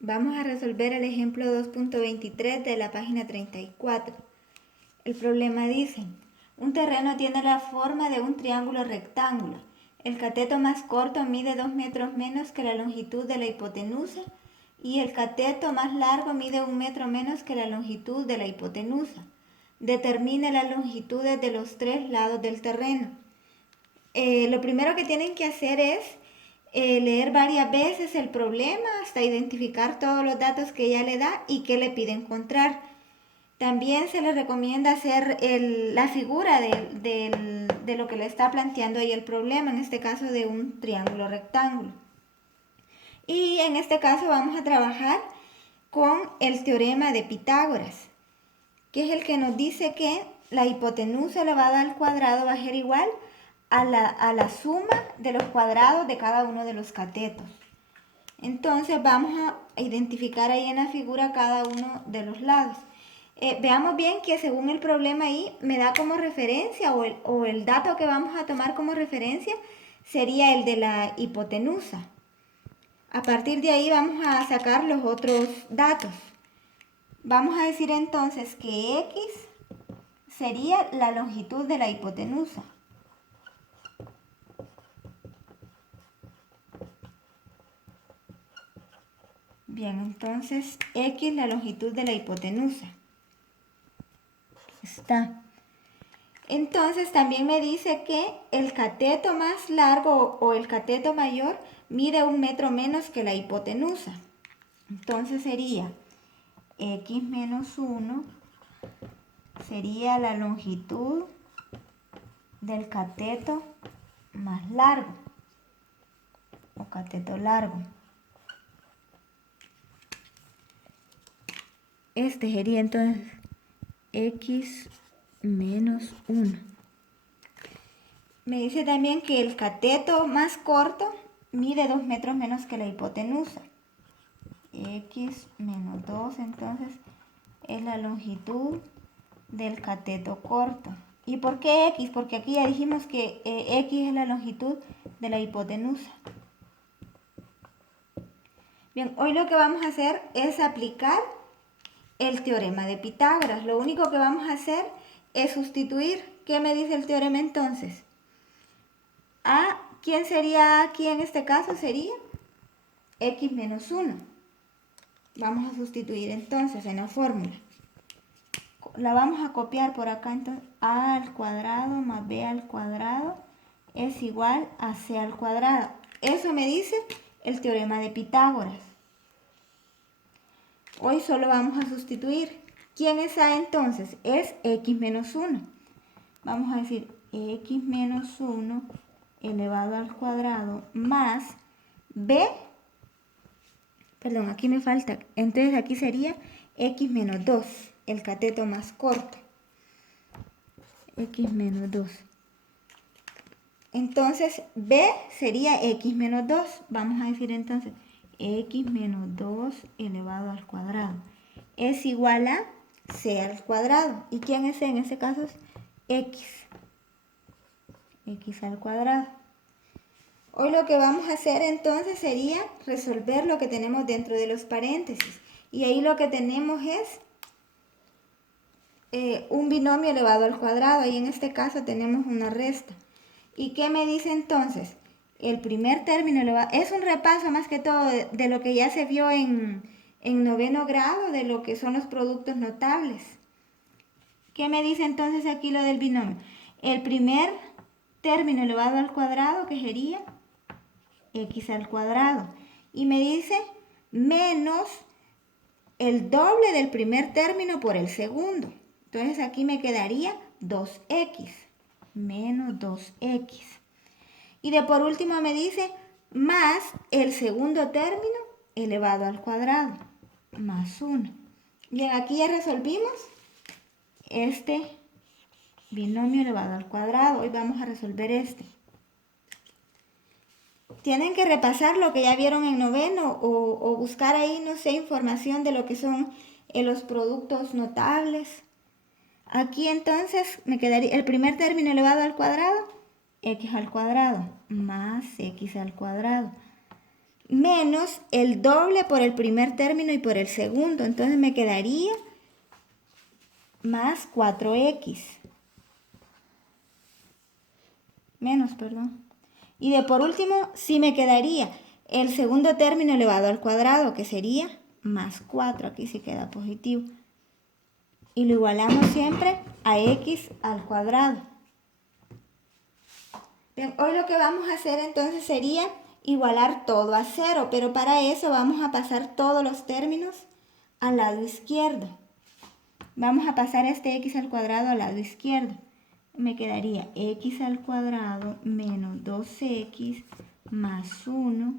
Vamos a resolver el ejemplo 2.23 de la página 34. El problema dice, un terreno tiene la forma de un triángulo rectángulo. El cateto más corto mide 2 metros menos que la longitud de la hipotenusa y el cateto más largo mide 1 metro menos que la longitud de la hipotenusa. Determine las longitudes de los tres lados del terreno. Lo primero que tienen que hacer es leer varias veces el problema hasta identificar todos los datos que ella le da y que le pide encontrar. También se les recomienda hacer la figura de lo que le está planteando ahí el problema, en este caso de un triángulo rectángulo. Y en este caso vamos a trabajar con el teorema de Pitágoras, que es el que nos dice que la hipotenusa elevada al cuadrado va a ser igual a la suma de los cuadrados de cada uno de los catetos. Entonces vamos a identificar ahí en la figura cada uno de los lados. Veamos bien que según el problema ahí me da como referencia o el dato que vamos a tomar como referencia sería el de la hipotenusa. A partir de ahí vamos a sacar los otros datos. Vamos a decir entonces que X sería la longitud de la hipotenusa. Bien, entonces X la longitud de la hipotenusa. Está. Entonces también me dice que el cateto más largo o el cateto mayor mide 1 metro menos que la hipotenusa. Entonces sería X menos 1 sería la longitud del cateto más largo o cateto largo. Este sería entonces X menos 1. Me dice también que el cateto más corto mide 2 metros menos que la hipotenusa. X menos 2 entonces es la longitud del cateto corto. ¿Y por qué X? Porque aquí ya dijimos que X es la longitud de la hipotenusa. Bien, hoy lo que vamos a hacer es aplicar el teorema de Pitágoras. Lo único que vamos a hacer es sustituir. ¿Qué me dice el teorema entonces? ¿Quién sería aquí en este caso? Sería X menos 1. Vamos a sustituir entonces en la fórmula. La vamos a copiar por acá, entonces A al cuadrado más B al cuadrado es igual a C al cuadrado. Eso me dice el teorema de Pitágoras. Hoy solo vamos a sustituir. ¿Quién es A entonces? Es X menos 1. Vamos a decir X menos 1 elevado al cuadrado más B. Perdón, aquí me falta. Entonces aquí sería X menos 2, el cateto más corto. X menos 2. Entonces B sería X menos 2. Vamos a decir entonces X menos 2 elevado al cuadrado es igual a C al cuadrado. ¿Y quién es C? En este caso es X. X al cuadrado. Hoy lo que vamos a hacer entonces sería resolver lo que tenemos dentro de los paréntesis. Y ahí lo que tenemos es un binomio elevado al cuadrado. Y en este caso tenemos una resta. ¿Y qué me dice entonces? El primer término elevado es un repaso más que todo de lo que ya se vio en noveno grado, de lo que son los productos notables. ¿Qué me dice entonces aquí lo del binomio? El primer término elevado al cuadrado, que sería X al cuadrado. Y me dice menos el doble del primer término por el segundo. Entonces aquí me quedaría 2X. Menos 2X. Y de por último me dice más el segundo término elevado al cuadrado, más 1. Bien, aquí ya resolvimos este binomio elevado al cuadrado. Hoy vamos a resolver este. Tienen que repasar lo que ya vieron en noveno o buscar ahí, no sé, información de lo que son los productos notables. Aquí entonces me quedaría el primer término elevado al cuadrado, X al cuadrado, más X al cuadrado. menos el doble por el primer término y por el segundo. Entonces me quedaría más 4x. Menos, perdón. Y de por último, sí me quedaría el segundo término elevado al cuadrado, que sería más 4. Aquí sí queda positivo. Y lo igualamos siempre a x al cuadrado. Bien, hoy lo que vamos a hacer entonces sería igualar todo a 0, pero para eso vamos a pasar todos los términos al lado izquierdo. Vamos a pasar este x al cuadrado al lado izquierdo. Me quedaría x al cuadrado menos 2x más 1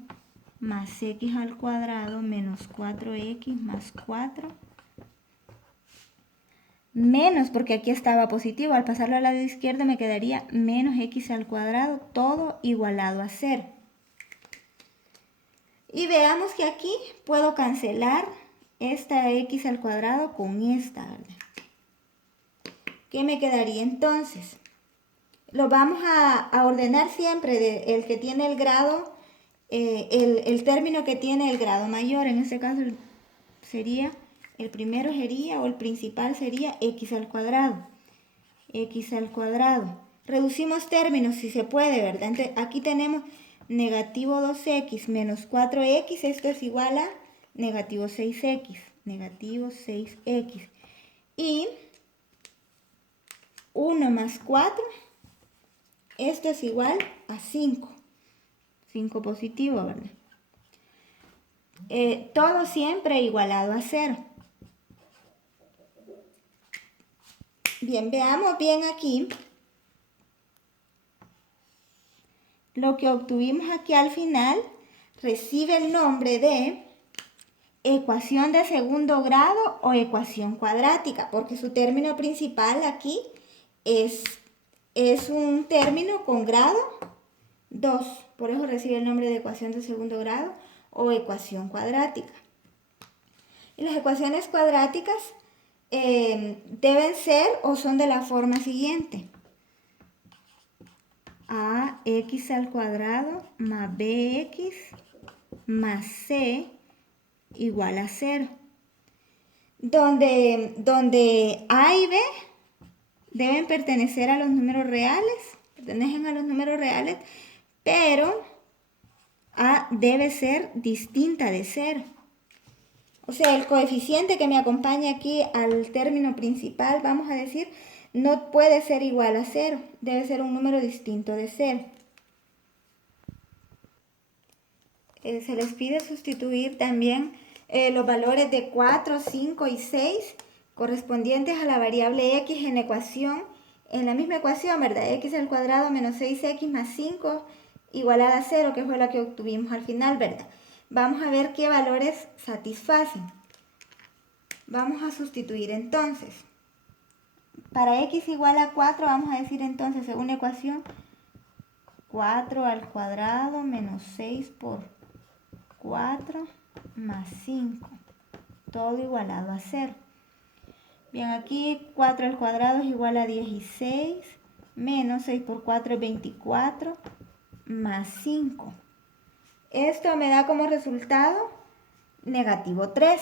más x al cuadrado menos 4x más 4 menos, porque aquí estaba positivo, al pasarlo al lado izquierdo me quedaría menos x al cuadrado, todo igualado a 0. Y veamos que aquí puedo cancelar esta x al cuadrado con esta, ¿verdad? ¿Qué me quedaría entonces? Lo vamos a ordenar siempre el que tiene el grado, el término que tiene el grado mayor. En este caso sería, el primero sería, o el principal sería x al cuadrado. X al cuadrado. Reducimos términos si se puede, ¿verdad? Entonces, aquí tenemos negativo 2x menos 4x. Esto es igual a negativo 6x. Negativo 6x. Y 1 más 4. Esto es igual a 5. 5 positivo, ¿verdad? Todo siempre igualado a 0. Bien, veamos bien aquí. Lo que obtuvimos aquí al final recibe el nombre de ecuación de segundo grado o ecuación cuadrática, porque su término principal aquí es un término con grado 2. Por eso recibe el nombre de ecuación de segundo grado o ecuación cuadrática. Y las ecuaciones cuadráticas deben ser o son de la forma siguiente. Ax al cuadrado más bx más c igual a 0. Donde a y b deben pertenecer a los números reales, pertenecen a los números reales, pero a debe ser distinta de 0. O sea, el coeficiente que me acompaña aquí al término principal, vamos a decir, no puede ser igual a 0, debe ser un número distinto de 0. Se les pide sustituir también los valores de 4, 5 y 6 correspondientes a la variable x en la misma ecuación, ¿verdad? X al cuadrado menos 6x más 5 igualada a 0, que fue la que obtuvimos al final, ¿verdad? Vamos a ver qué valores satisfacen. Vamos a sustituir entonces. Para x igual a 4, vamos a decir entonces, según la ecuación, 4 al cuadrado menos 6 por 4 más 5, todo igualado a 0. Bien, aquí 4 al cuadrado es igual a 16, menos 6 por 4 es 24, más 5. Esto me da como resultado negativo 3,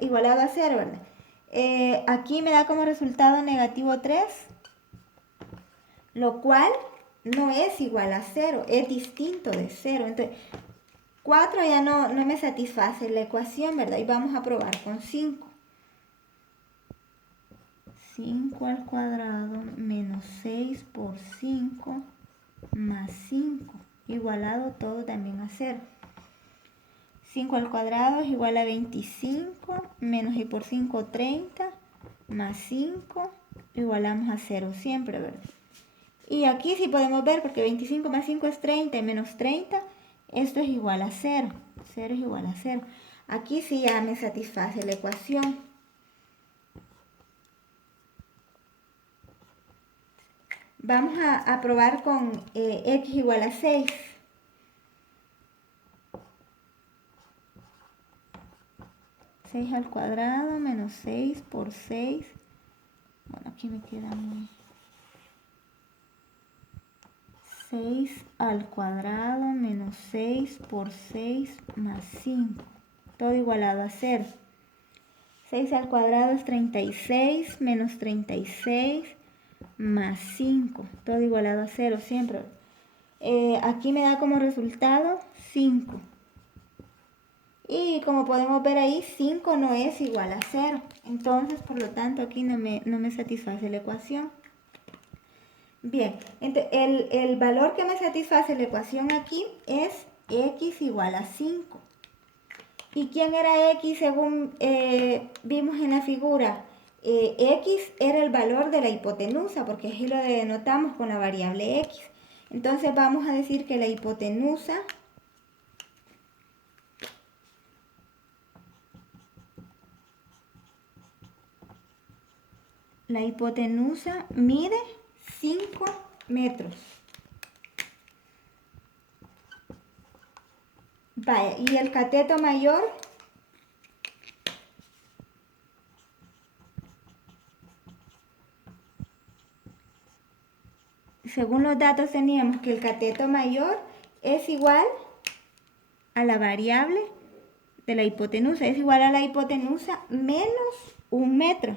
igualado a 0, ¿verdad? Aquí me da como resultado negativo 3, lo cual no es igual a 0, es distinto de 0. Entonces, 4 ya no me satisface la ecuación, ¿verdad? Y vamos a probar con 5. 5 al cuadrado menos 6 por 5 más 5, igualado todo también a 0. 5 al cuadrado es igual a 25, menos y por 5, 30, más 5, igualamos a 0 siempre, ¿verdad? Y aquí sí podemos ver, porque 25 más 5 es 30 y menos 30, esto es igual a 0. 0 es igual a 0. Aquí sí ya me satisface la ecuación. Vamos a probar con x igual a 6. 6 al cuadrado menos 6 por 6. Bueno, aquí me queda muy... 6 al cuadrado menos 6 por 6 más 5. Todo igualado a 0. 6 al cuadrado es 36 menos 36 más 5. Todo igualado a 0 siempre. Aquí me da como resultado 5. Y como podemos ver ahí, 5 no es igual a 0. Entonces, por lo tanto, aquí no me satisface la ecuación. Bien, entonces el valor que me satisface la ecuación aquí es x igual a 5. ¿Y quién era x según vimos en la figura? X era el valor de la hipotenusa, porque aquí lo denotamos con la variable x. Entonces vamos a decir que la hipotenusa mide 5 metros. Vaya, y el cateto mayor según los datos teníamos que el cateto mayor es igual a la variable de la hipotenusa, es igual a la hipotenusa menos 1 metro.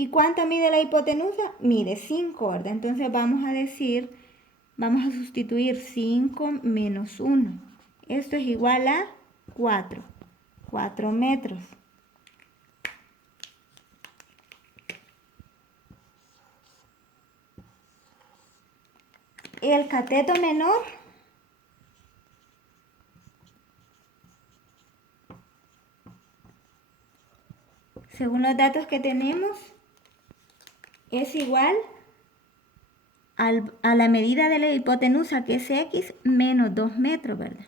¿Y cuánto mide la hipotenusa? Mide 5, ¿verdad? Entonces vamos a sustituir 5 menos 1. Esto es igual a 4 metros. El cateto menor según los datos que tenemos es igual a la medida de la hipotenusa, que es x, menos 2 metros, ¿verdad?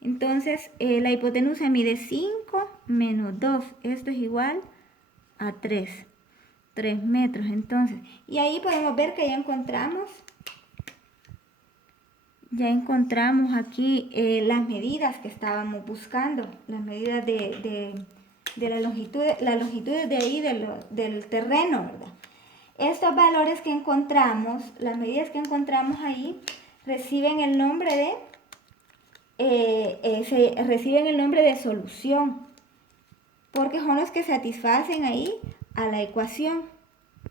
Entonces, la hipotenusa mide 5 menos 2. Esto es igual a 3 metros. Entonces, y ahí podemos ver que ya encontramos aquí las medidas que estábamos buscando, las medidas de la longitud de ahí del terreno, ¿verdad? Estos valores que encontramos, las medidas que encontramos ahí, reciben el nombre de solución, porque son los que satisfacen ahí a la ecuación.